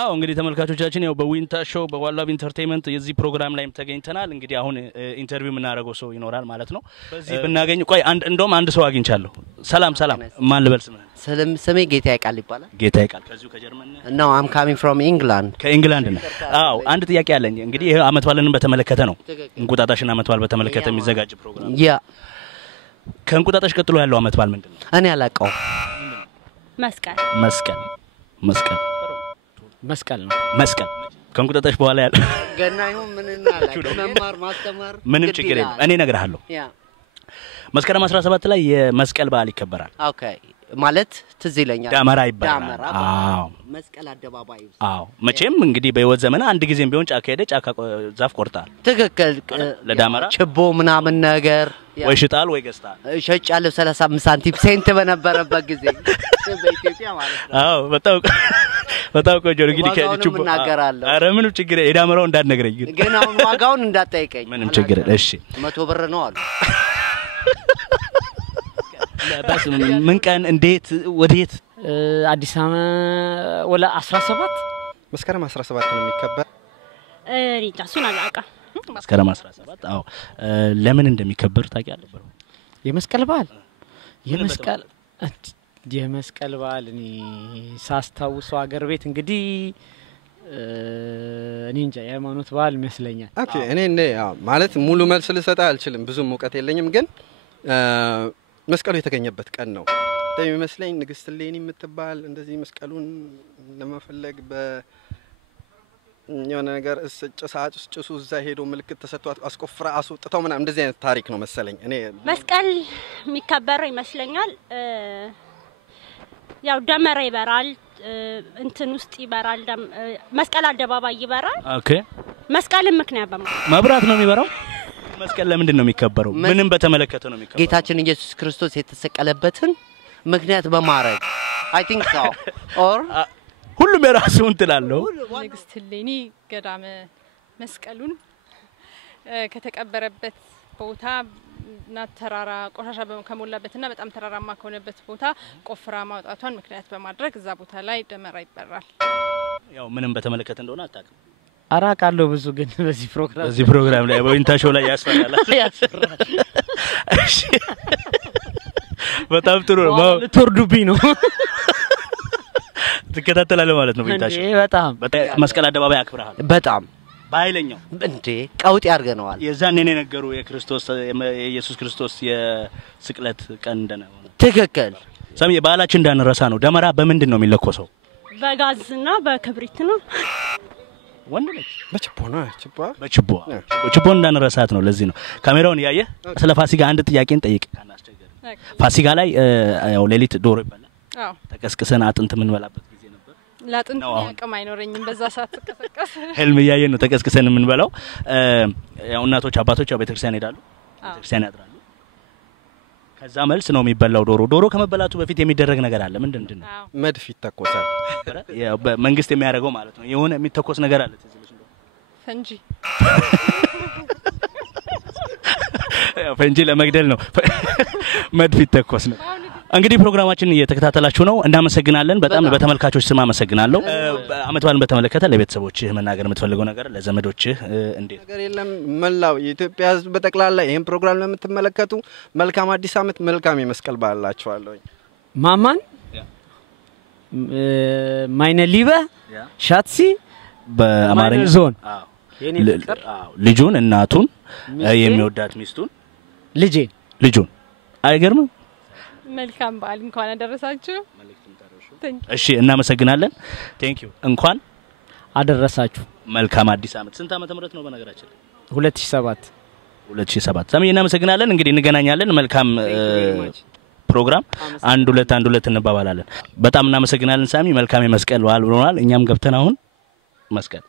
አዎ እንግዲህ ተመልካቾቻችን ያው በዊንታ ሾው በዋላብ ኢንተርቴይንመንት የዚህ ፕሮግራም ላይም ተገኝተናል እንግዲህ አሁን ኢንተርቪው ምናረጋው ሰው ይኖራል ማለት ነው በዚህ ብናገኝ ቆይ እንደውም አንድ ሰው አግኝቻለሁ ሰላም ማን ልበል ስሜ ጌታ ይቃል ይባላል ጌታ ይቃል ከዚሁ ከጀርመን No I'm coming from England ከእንግላንድ ነው አዎ አንድ ጥያቄ አለኝ እንግዲህ ይሄ አመት ባለንን በተመለከተ ነው እንቁጣጣሽና አመት ባል በተመለከተ የሚዘጋጅ ፕሮግራም ያ ከእንቁጣጣሽ ቀጥሎ ያለው አመት ባል ምንድነው እኔ አላቀው መስቀል ነው ከእንቁጣጣሽ በኋላ ያለው ገና ይሁን ምንና አላቀው መማር ማስተማር ምንም ችግር የለም እኔ እነግርሃለሁ ያ መስከረም 17 ላይ የመስቀል በዓል ይከበራል ኦኬ ማለት ትዝ ይለኛል ዳመራ ይባላል አዎ መስቀል አደባባይ አዎ መቼም እንግዲህ በህይወት ዘመን አንድ ጊዜም ቢሆን ጫካ ሄደ ጫካ ዛፍ ቆርጣል ትክክል ለዳመራ ችቦ ምናምን ነገር ወይ ሽጣል ወይ ገዝታል ሸጫለሁ 35 ሳንቲም ሴንት በነበረበት ጊዜ በኢትዮጵያ ማለት ነው አዎ በጣም ቆንጆ እንግዲህ ከችቦ አረ ምንም ችግር የዳመራው እንዳትነግረኝ ግን አሁን ዋጋውን እንዳትጠይቀኝ ምንም ችግር እሺ 100 ብር ነው አሉ ለባስ ምን ቀን እንዴት ወዴት አዲስ አመት ወላ 17 መስከረም 17 ነው የሚከበር ሪጫሱን አላቃ መስከረም 17 አዎ ለምን እንደሚከበር ታውቂያለሽ የመስቀል በዓል የመስቀል በዓል እኔ ሳስታውሰው አገር ቤት እንግዲህ እኔ እንጃ የሃይማኖት በዓል ይመስለኛል ኦኬ እኔ ማለት ሙሉ መልስ ልሰጣ አልችልም ብዙ ሙቀት የለኝም ግን መስቀሉ የተገኘበት ቀን ነው እንደሚመስለኝ ንግስት ሌኒ የምትባል እንደዚህ መስቀሉን ለመፈለግ የሆነ ነገር ጭሱ እዛ ሄዶ ምልክት ተሰጥቷት አስቆፍራ አስወጥተው ምናምን እንደዚህ አይነት ታሪክ ነው መሰለኝ እኔ መስቀል የሚከበረው ይመስለኛል ያው ደመራ ይበራል እንትን ውስጥ ይበራል መስቀል አደባባይ ይበራል ኦኬ መስቀልን ምክንያት መብራት ነው የሚበራው መስቀል ለምንድን ነው የሚከበረው ምንም በተመለከተ ነው የሚከበረው ጌታችን ኢየሱስ ክርስቶስ የተሰቀለበትን ምክንያት በማድረግ I think so or ሁሉም የራሱን ትላለው ንግስት ሌኒ ገዳም መስቀሉን ከተቀበረበት ቦታ ናተራራ ቆሻሻ ከሞላበትና በጣም ተራራማ ከሆነበት ቦታ ቆፍራ ማውጣቷን ምክንያት በማድረግ እዛ ቦታ ላይ ደመራ ይበራል ያው ምንም በተመለከተ እንደሆነ አጣቀም አራቃለሁ ብዙ ግን በዚህ ፕሮግራም ላይ በዊንታ ሾው ላይ ያስፈራል እሺ በጣም ጥሩ ነው ልትወርዱብኝ ነው ትከታተላለህ ማለት ነው ዊንታ ሾው በጣም መስቀል አደባባይ አክብረሃል በጣም ባይለኛው እንዴ ቀውጥ ያርገነዋል የዛኔ ነው ነገሩ የኢየሱስ ክርስቶስ የስቅለት ቀን እንደነ ትክክል ሰም የባላችን እንዳንረሳ ነው ደመራ በምንድን ነው የሚለኮሰው በጋዝና በክብሪት ነው ወንድነች በችቦ እንዳንረሳት ነው ለዚህ ነው ካሜራውን ያየ ስለ ፋሲካ አንድ ጥያቄን ጠይቅ ካናስቸገር ፋሲካ ላይ ያው ሌሊት ዶሮ ይበላል አዎ ተቀስቅሰን አጥንት ምን በላበት ጊዜ ነበር ላጥንት ያቀም አይኖርኝም በዛ ሰዓት ተቀስቀስ ህልም ያየን ነው ተቀስቅሰን ምን በላው ያው እናቶች አባቶች ያው ቤተክርስቲያን ሄዳሉ ቤተክርስቲያን ያድራሉ ከዛ መልስ ነው የሚበላው ዶሮ ከመበላቱ በፊት የሚደረግ ነገር አለ ምንድነው መድፍ ይተኮሳል ያው በመንግስት የሚያደርገው ማለት ነው የሆነ የሚተኮስ ነገር አለ ፈንጂ ለመግደል ነው መድፍ ይተኮስ ነው እንግዲህ ፕሮግራማችን እየተከታተላችሁ ነው እናመሰግናለን በጣም በተመልካቾች ስም አመሰግናለሁ አመት ባልን በተመለከተ ለቤተሰቦችህ መናገር የምትፈልገው ነገር ለዘመዶችህ እንዴት ነገር የለም መላው የኢትዮጵያ ህዝብ በጠቅላላ ይሄን ፕሮግራም ለምትመለከቱ መልካም አዲስ አመት መልካም የመስቀል በዓል ላችኋለሁ ማማን ማይነ ሊበ ሻትሲ በአማርኛ ዞን ልጁን እናቱን የሚወዳት ሚስቱን ልጁን አይገርምም መልካም በዓል እንኳን አደረሳችሁ እሺ እናመሰግናለን ቴንክ ዩ እንኳን አደረሳችሁ መልካም አዲስ አመት ስንት አመት ምህረት ነው በነገራችን 2007 ሰሚ እናመሰግናለን እንግዲህ እንገናኛለን መልካም ፕሮግራም አንድ ሁለት እንባባላለን በጣም እናመሰግናለን ሳሚ መልካም የመስቀል በዓል ብሎናል እኛም ገብተን አሁን መስቀል